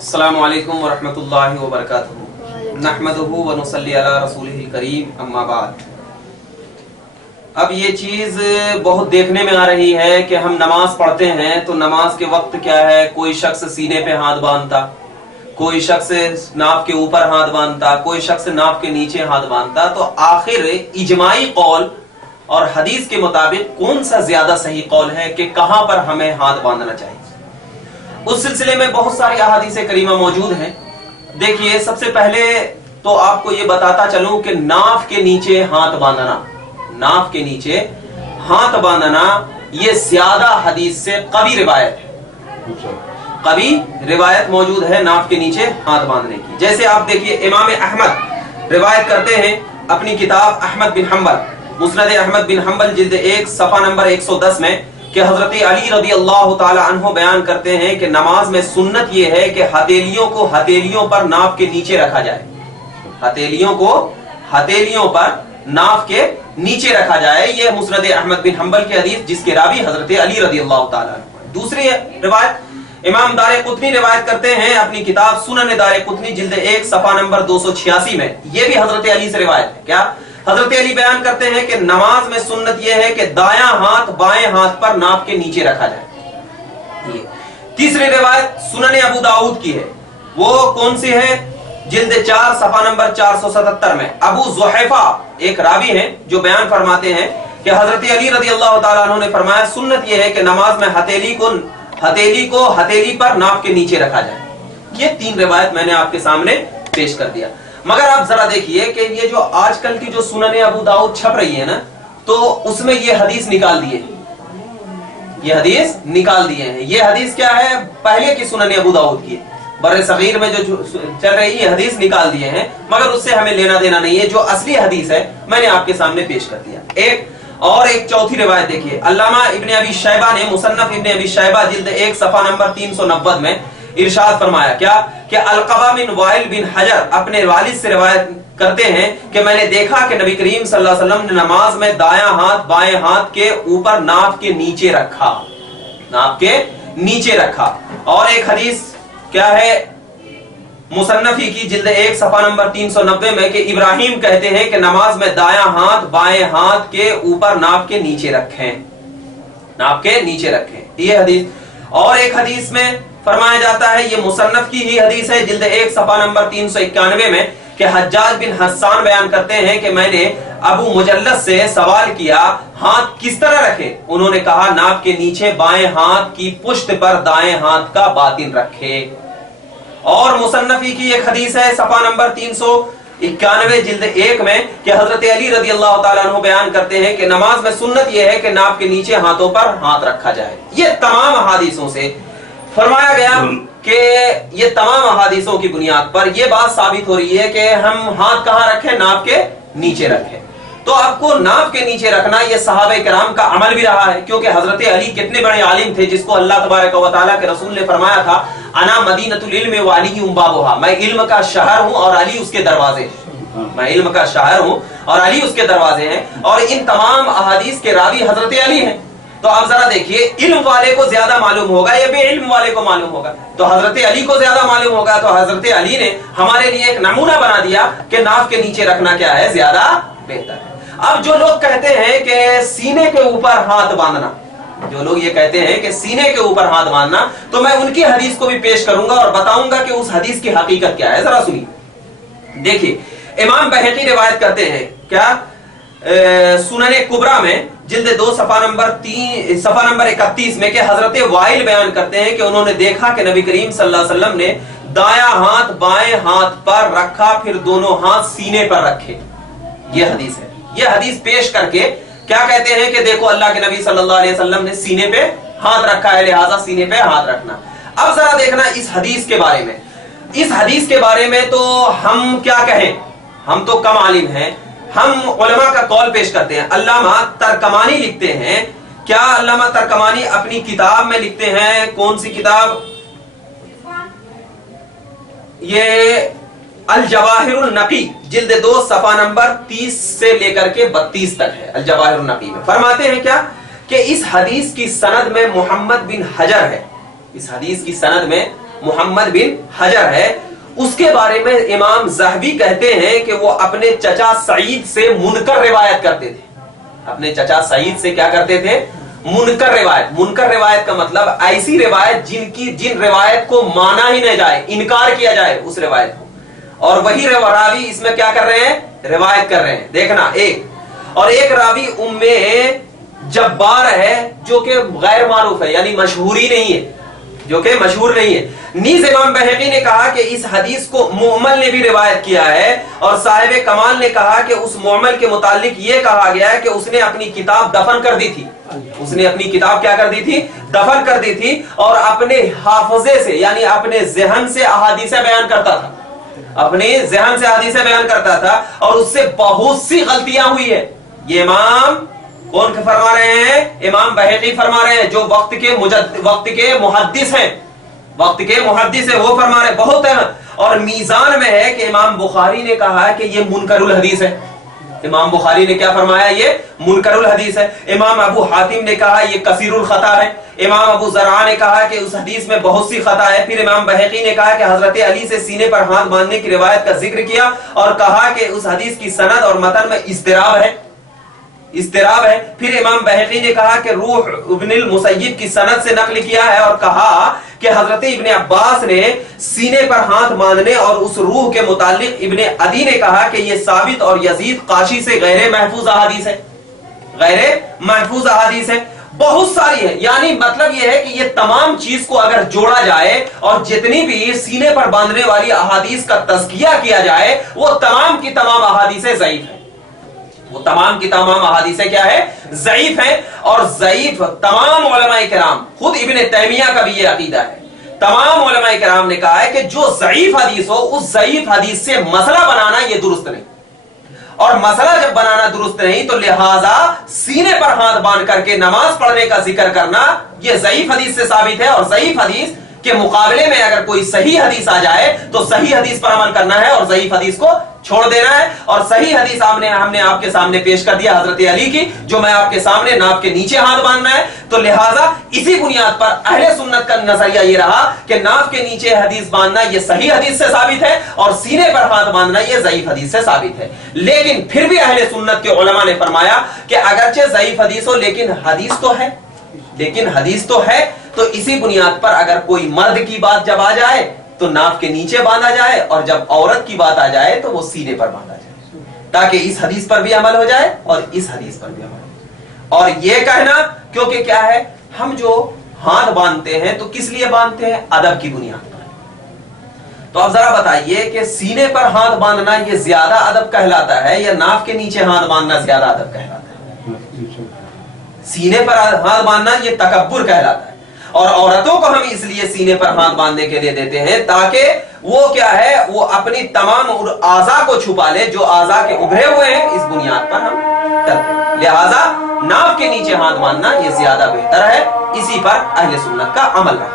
अस्सलामु अलैकुम वरहमतुल्लाहि वबरकातुहू नहमदुहू व नुसल्ली अला रसूलिहिल करीम अम्मा बाद। अब ये चीज बहुत देखने में आ रही है कि हम नमाज पढ़ते हैं तो नमाज के वक्त क्या है, कोई शख्स सीने पे हाथ बांधता, कोई शख्स नाप के ऊपर हाथ बांधता, कोई शख्स नाप के नीचे हाथ बांधता। तो आखिर इजमाई कौल और हदीस के मुताबिक कौन सा ज्यादा सही कौल है कि कहां पर हमें हाथ बांधना चाहिए? उस सिलसिले में बहुत सारी अहादीस करीमा मौजूद हैं। देखिए, सबसे पहले तो आपको ये बताता चलूं कि नाफ के नीचे हाथ बांधना, नाफ के नीचे हाथ बांधना ये ज्यादा हदीस से कवी रिवायत है, कभी रिवायत मौजूद है नाफ के नीचे हाथ बांधने की। जैसे आप देखिए, इमाम अहमद रिवायत करते हैं अपनी किताब अहमद बिन हम्बल, मुस्नद अहमद बिन हम्बल जिल्द 1 सफा नंबर 110 में कि हजरत अली रदी अल्लाह ताला अन्हु बयान करते हैं कि नमाज में सुन्नत यह है कि हथेलियों को हथेलियों पर नाफ के नीचे रखा जाए, हथेलियों को हथेलियों पर नाफ के नीचे रखा जाए। यह मुस्नद अहमद बिन हम्बल की हदीस जिसके रावी हजरत अली रदी अल्लाह ताला अन्हु। दूसरी रिवायत इमाम दारेकुतनी रिवायत करते हैं अपनी किताब सुनन दारेकुतनी जिल्द 1 सफा नंबर 286 में, यह भी हजरत अली से रिवायत है। क्या हजरत अली बयान करते हैं कि नमाज में सुन्नत यह है कि दायां हाथ बाएं हाथ पर नाप के नीचे रखा जाए। तीसरी रिवायत सुनन अबू दाऊद की है, वो कौन सी है? जिल्द 4 सफा नंबर 477 में अबू जुहैफा एक रावी हैं जो बयान फरमाते हैं कि हजरत अली रजी अल्लाह ताला अन्हु ने फरमाया सुन्नत यह है कि नमाज में हथेली को हथेली पर नाप के नीचे रखा जाए। ये 3 रिवायत मैंने आपके सामने पेश कर दिया। मगर आप जरा देखिए कि ये जो आजकल की जो सुनन अबू दाऊद छप रही है ना, तो उसमें ये हदीस निकाल दिए, ये हदीस निकाल दिए हैं। ये हदीस क्या है? पहले की सुनन अबू दाऊद की, बरे सगीर में जो चल रही है हदीस निकाल दिए हैं, मगर उससे हमें लेना देना नहीं है। जो असली हदीस है मैंने आपके सामने पेश कर दिया। एक चौथी रिवायत देखिए, अल्लामा इब्ने अबी शैबा ने मुसन्नफ इब्ने अबी शैबा जिल्द 1 सफा नंबर 390 में इरशाद फरमाया क्या कि अलक़मा बिन वाइल बिन हजर अपने वालिद से रिवायत करते हैं कि मैंने देखा कि नबी करीम सल्लल्लाहु अलैहि वसल्लम ने नमाज में दायां हाथ बाएं हाथ के ऊपर नाफ के नीचे रखा, नाफ के नीचे रखा। और एक हदीस क्या है मुसन्नफी की जिल्द 1 सफा नंबर 390 में कि इब्राहिम कहते हैं कि नमाज में दायां हाथ बाएं हाथ के ऊपर नाफ के नीचे रखें, नाफ के नीचे रखें। ये हदीस। और एक हदीस में फरमाया जाता है, ये मुसन्नफ की ही हदीस है जिल्द 1 सफा नंबर 391 में कि हज्जाज बिन हस्सान बयान करते हैं कि मैंने अबू मुजल्लस से सवाल किया हाथ किस तरह रखे? उन्होंने कहा नाक के नीचे बाएं हाथ की पुष्ट पर दाएं हाथ का बातिन रखे। और मुसन्नफी की एक हदीस है सफा नंबर 391 जिल्द 1 में कि हजरत अली रजी अल्लाह ताला अन्हु बयान करते हैं कि नमाज में सुन्नत यह है कि नाक के नीचे हाथों पर हाथ रखा जाए। ये तमाम हदीसों से फरमाया गया कि ये तमाम अहादीसों की बुनियाद पर यह बात साबित हो रही है कि हम हाथ कहां रखें? नाप के नीचे रखें। तो आपको नाप के नीचे रखना यह सहाबा किराम का अमल भी रहा है, क्योंकि हजरत अली कितने बड़े आलिम थे जिसको अल्लाह तबारक व तआला के रसूल ने फरमाया था अना मदीनतुल इल्म व अली बाबुहा, मैं इल्म का शहर हूं और अली उसके दरवाजे, मैं इल्म का शहर हूं और अली उसके दरवाजे हैं। और इन तमाम अहादीस के रावी हजरत अली हैं। तो आप जरा देखिए, इल्म वाले को ज्यादा मालूम होगा या बेइल्म वाले को मालूम होगा? तो हजरत अली को ज्यादा मालूम होगा। तो हजरत अली ने हमारे लिए एक नमूना बना दिया कि नाफ के नीचे रखना क्या है, ज्यादा बेहतर है। अब जो लोग कहते हैं कि सीने के ऊपर हाथ बांधना, जो लोग ये कहते हैं कि सीने के ऊपर हाथ बांधना, तो मैं उनकी हदीस को भी पेश करूंगा और बताऊंगा कि उस हदीस की हकीकत क्या है। जरा सुनिए। देखिए, इमाम बहकी रिवायत करते हैं क्या सुनन कुबरा में जिल्द 2 सफा नंबर 31 में कि हजरत वाइल बयान करते हैं कि उन्होंने देखा कि नबी करीम सल्लल्लाहु अलैहि वसल्लम ने दायां हाथ बाएं हाथ पर रखा, फिर दोनों हाथ सीने पर रखे। यह हदीस है। यह हदीस पेश करके क्या कहते हैं कि देखो अल्लाह के नबी सल्लल्लाहु अलैहि वसल्लम ने सीने पे हाथ रखा है, लिहाजा सीने पे हाथ रखना। अब जरा देखना इस हदीस के बारे में। इस हदीस के बारे में तो हम क्या कहें, हम तो कम आलिम हैं। हम उलमा का कौल पेश करते हैं। अल्लामा तरकमानी लिखते हैं, क्या अल्लामा तरकमानी अपनी किताब में लिखते हैं, कौन सी किताब? ये अल जवाहिरुन नकी जिल्द 2 सफा नंबर 30 से लेकर के 32 तक है। अल जवाहिरुन नकी में फरमाते हैं क्या कि इस हदीस की सनद में मोहम्मद बिन हजर है, इस हदीस की सनद में محمد بن حجر ہے، اس کے بارے میں امام ذہبی کہتے ہیں کہ وہ اپنے چچا سعید سے منکر روایت کرتے تھے. اپنے چچا سعید سے کیا کرتے تھے؟ منکر روایت. منکر روایت کا مطلب ایسی روایت جن روایت کو مانا ہی نہ جائے، انکار کیا جائے اس روایت کو، اور وہی راوی اس میں کیا کر رہے ہیں؟ روایت کر رہے ہیں. دیکھنا، ایک راوی ام جبار ہے جو کہ غیر معروف ہے، یعنی مشہوری نہیں ہے، جو کہ مشہور نہیں ہے. نیز امام بہقی نے کہا کہ اس حدیث کو معمل نے بھی روایت کیا ہے، اور صاحب کمال نے کہا کہ اس معمل کے متعلق یہ کہا گیا ہے کہ اس نے اپنی کتاب دفن کر دی تھی. اس نے اپنی کتاب کیا کر دی تھی؟ دفن کر دی تھی، اور اپنے حافظے سے یعنی اپنے ذہن سے احادیث بیان کرتا تھا. اپنے ذہن سے حدیثیں بیان کرتا تھا، اور اس سے بہت سی غلطیاں ہوئی ہے. یہ امام کون فرما رہے ہیں؟ امام بہقی فرما رہے ہیں، جو وقت کے محدث ہیں، وقت کے محدث ہیں، وہ فرما رہے ہیں بہت ہے. اور میزان میں ہے کہ امام بخاری نے کہا کہ یہ منکر الحدیث ہے. امام بخاری نے کیا فرمایا؟ یہ منکر الحدیث ہے. امام ابو حاتم نے کہا یہ کثیر الخطا ہے. امام ابو زرعہ نے کہا کہ اس حدیث میں بہت سی خطا ہے. پھر امام بہقی نے کہا کہ حضرت علی سے سینے پر ہاتھ باندھنے کی روایت کا ذکر کیا، اور کہا کہ اس حدیث کی سند اور متن میں اضطراب ہے. پھر امام بہقی نے کہا کہ روح ابن المسیب کی سند سے نقل کیا ہے، اور کہا کہ حضرت ابن عباس نے سینے پر ہاتھ باندھنے اور اس روح کے متعلق ابن عدی نے کہا کہ یہ ثابت اور یزید قاشی سے غیر محفوظ احادیث ہے. غیر محفوظ احادیث ہے، بہت ساری ہے. یعنی مطلب یہ ہے کہ یہ تمام چیز کو اگر جوڑا جائے اور جتنی بھی سینے پر باندھنے والی احادیث کا تزکیہ کیا جائے، وہ تمام کی تمام احادیثیں ضعیف ہیں. وہ تمام کی تمام احادیثیں کیا ہے؟ ضعیف ہیں. اور ضعیف تمام علماء کرام، خود ابن تیمیہ کا بھی یہ عقیدہ ہے، تمام علماء کرام نے کہا ہے کہ جو ضعیف حدیث ہو، اس ضعیف حدیث سے مسئلہ بنانا یہ درست نہیں. اور مسئلہ جب بنانا درست نہیں تو لہذا سینے پر ہاتھ باندھ کر کے نماز پڑھنے کا ذکر کرنا یہ ضعیف حدیث سے ثابت ہے. اور ضعیف حدیث کے مقابلے میں اگر کوئی صحیح حدیث آ جائے تو صحیح حدیث پر عمل کرنا ہے اور ضعیف حدیث کو چھوڑ دینا ہے. اور صحیح حدیث ہم نے آپ کے سامنے پیش کر دیا حضرت علی کی، جو میں آپ کے سامنے ناف کے نیچے ہاتھ باندھنا ہے. تو لہٰذا اسی بنیاد پر اہل سنت کا نظریہ یہ رہا کہ ناف کے نیچے حدیث باندھنا یہ صحیح حدیث سے ثابت ہے، اور سینے پر ہاتھ باندھنا یہ ضعیف حدیث سے ثابت ہے. لیکن پھر بھی اہل سنت کے علماء نے فرمایا کہ اگرچہ ضعیف حدیث ہو لیکن حدیث تو ہے. تو اسی بنیاد پر اگر کوئی مرد کی بات جب آ جائے تو ناف کے نیچے باندھا جائے، اور جب عورت کی بات آ جائے تو وہ سینے پر باندھا جائے، تاکہ اس حدیث پر بھی عمل ہو جائے اور اس حدیث پر بھی عمل ہو جائے. اور یہ کہنا کیونکہ کیا ہے، ہم جو ہاتھ باندھتے ہیں تو کس لیے باندھتے ہیں؟ ادب کی بنیاد پر. تو اب ذرا بتائیے کہ سینے پر ہاتھ باندھنا یہ زیادہ ادب کہلاتا ہے یا ناف کے نیچے ہاتھ باندھنا زیادہ ادب کہلاتا ہے؟ سینے پر ہاتھ باندھنا یہ تکبر کہلاتا ہے. اور عورتوں کو ہم اس لیے سینے پر ہاتھ باندھنے کے لیے دیتے ہیں تاکہ وہ کیا ہے، وہ اپنی تمام اعضاء کو چھپا لے جو اعضاء کے ابھرے ہوئے ہیں. اس بنیاد پر ہم کرتے ہیں. لہذا ناف کے نیچے ہاتھ باندھنا یہ زیادہ بہتر ہے. اسی پر اہل سنت کا عمل ہے.